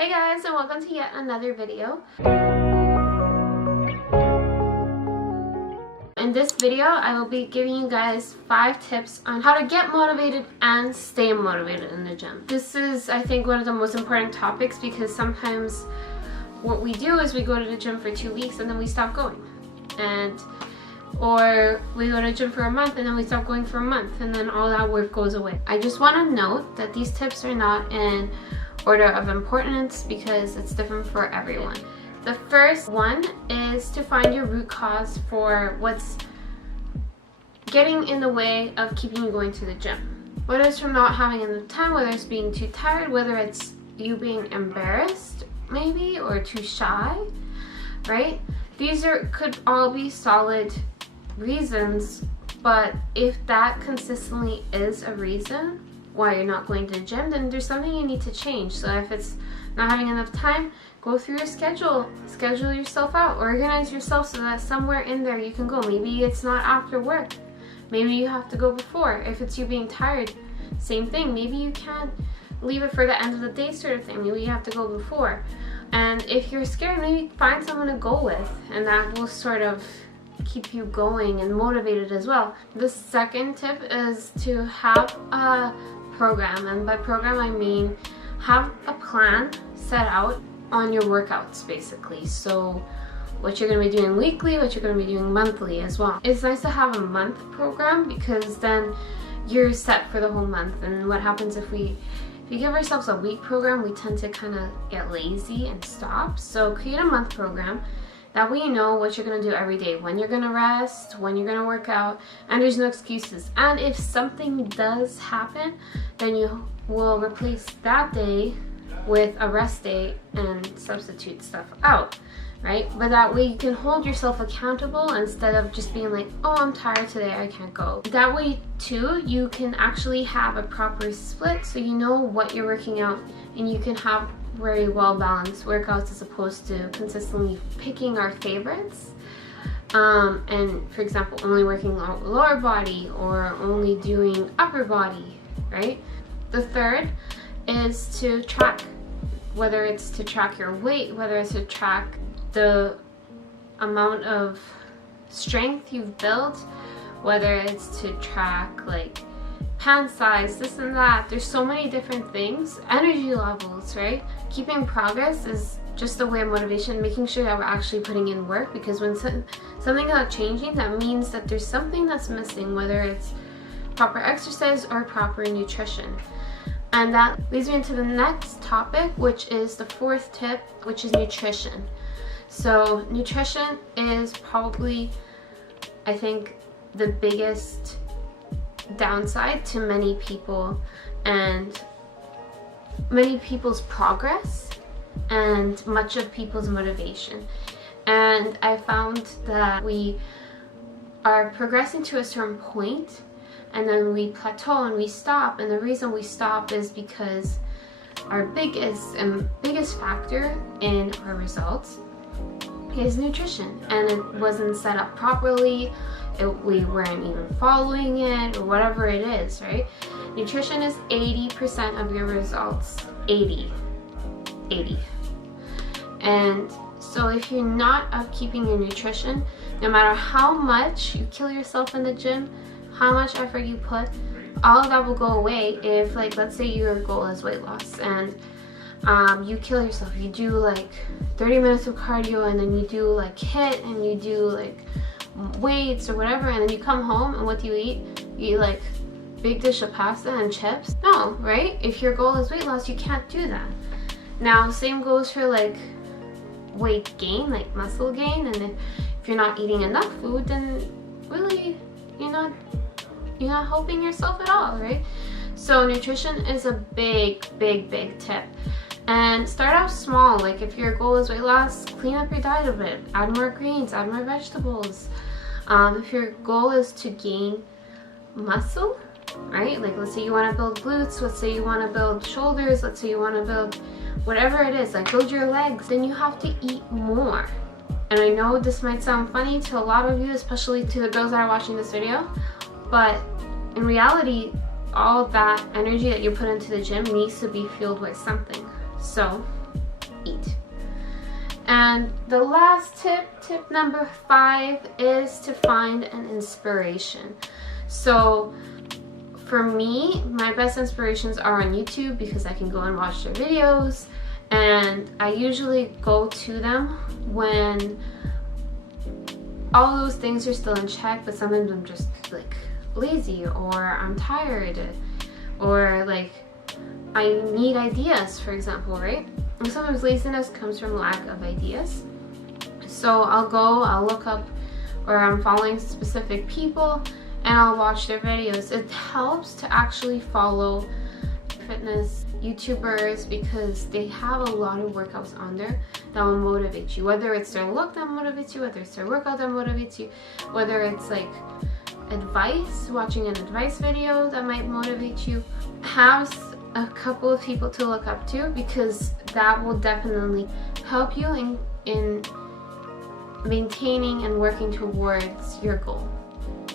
Hey guys, and welcome to yet another video. In this video, I will be giving you guys 5 tips on how to get motivated and stay motivated in the gym. This is, I think, one of the most important topics because sometimes what we do is we go to the gym for 2 weeks and then we stop going. Or we go to the gym for a month and then we stop going for a month and then all that work goes away. I just want to note that these tips are not in order of importance because it's different for everyone. The first one is to find your root cause for what's getting in the way of keeping you going to the gym. Whether it's from not having enough time, whether it's being too tired, whether it's you being embarrassed maybe or too shy, right? These could all be solid reasons, but if that consistently is a reason why you're not going to the gym, then there's something you need to change. So if it's not having enough time, go through your schedule yourself out, organize yourself so that somewhere in there you can go. Maybe it's not after work, maybe you have to go before. If it's you being tired, same thing. Maybe you can't leave it for the end of the day sort of thing. Maybe you have to go before. And if you're scared, maybe find someone to go with, and that will sort of keep you going and motivated as well. The second tip is to have a program, and by program I mean have a plan set out on your workouts basically. So what you're going to be doing weekly, what you're going to be doing monthly as well. It's nice to have a month program because then you're set for the whole month. And what happens if we give ourselves a week program, we tend to kind of get lazy and stop. So create a month program. That way you know what you're going to do every day, when you're going to rest, when you're going to work out, and there's no excuses. And if something does happen, then you will replace that day with a rest day and substitute stuff out, right? But that way you can hold yourself accountable instead of just being like, oh, I'm tired today, I can't go. That way too, you can actually have a proper split so you know what you're working out and you can have very well balanced workouts as opposed to consistently picking our favorites. And for example, only working on lower body or only doing upper body, right? The third is to track, whether it's to track your weight, whether it's to track the amount of strength you've built, whether it's to track like pant size, this and that. There's so many different things. Energy levels, right? Keeping progress is just a way of motivation, making sure that we're actually putting in work, because when something's not changing, that means that there's something that's missing, whether it's proper exercise or proper nutrition. And that leads me into the next topic, which is the fourth tip, which is nutrition. So nutrition is probably, I think, the biggest downside to many people and many people's progress and much of people's motivation. And I found that we are progressing to a certain point and then we plateau and we stop, and the reason we stop is because our biggest factor in our results is nutrition, and it wasn't set up properly. We weren't even following it, or whatever it is, right? Nutrition is 80% of your results. 80. And so if you're not upkeeping your nutrition, no matter how much you kill yourself in the gym, how much effort you put, all of that will go away if, like, let's say your goal is weight loss and you kill yourself. You do like 30 minutes of cardio and then you do like HIIT and you do like weights or whatever, and then you come home and what do you eat? You eat like big dish of pasta and chips? No, right? If your goal is weight loss, you can't do that. Now same goes for like weight gain, like muscle gain, and if you're not eating enough food, then really you're not helping yourself at all, right? So nutrition is a big tip. And start out small. Like if your goal is weight loss, clean up your diet a bit, add more greens, add more vegetables. If your goal is to gain muscle, right? Like let's say you want to build glutes, let's say you want to build shoulders, let's say you want to build whatever it is, like build your legs, then you have to eat more. And I know this might sound funny to a lot of you, especially to the girls that are watching this video, but in reality, all that energy that you put into the gym needs to be fueled with something. So eat. And the last tip number 5, is to find an inspiration. So for me, my best inspirations are on YouTube because I can go and watch their videos, and I usually go to them when all those things are still in check, but sometimes I'm just like lazy, or I'm tired, or like I need ideas, for example, right? And sometimes laziness comes from lack of ideas. So I'll look up, or I'm following specific people and I'll watch their videos. It helps to actually follow fitness YouTubers because they have a lot of workouts on there that will motivate you. Whether it's their look that motivates you, whether it's their workout that motivates you, whether it's like advice, watching an advice video that might motivate you. Have a couple of people to look up to because that will definitely help you in maintaining and working towards your goal.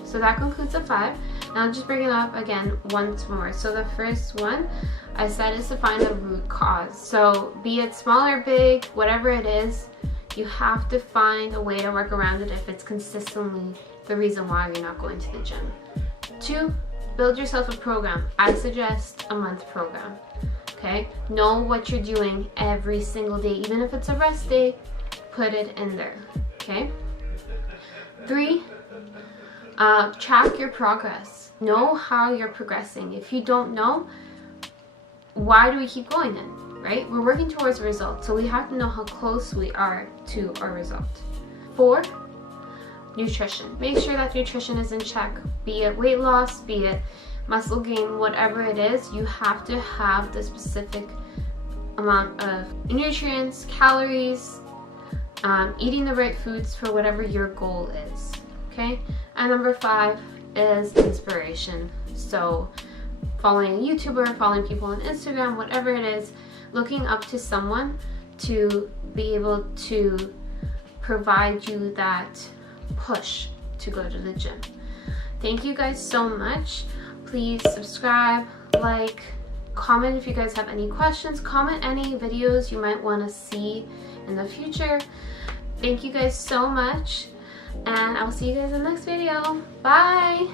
So that concludes the 5. Now I'll just bring it up again once more. So the first one I said is to find a root cause. So be it small or big, whatever it is, you have to find a way to work around it if it's consistently the reason why you're not going to the gym. 2, build yourself a program. I suggest a month program. Okay? Know what you're doing every single day. Even if it's a rest day, put it in there. Okay? 3, track your progress. Know how you're progressing. If you don't know, why do we keep going then? Right? We're working towards a result, so we have to know how close we are to our result. 4, nutrition. Make sure that nutrition is in check. Be it weight loss, be it muscle gain, whatever it is, you have to have the specific amount of nutrients, calories, eating the right foods for whatever your goal is. Okay? And number 5 is inspiration. So following a YouTuber, following people on Instagram, whatever it is, looking up to someone to be able to provide you that push to go to the gym. Thank you guys so much. Please subscribe, like, comment if you guys have any questions, comment any videos you might want to see in the future. Thank you guys so much, and I'll see you guys in the next video. Bye!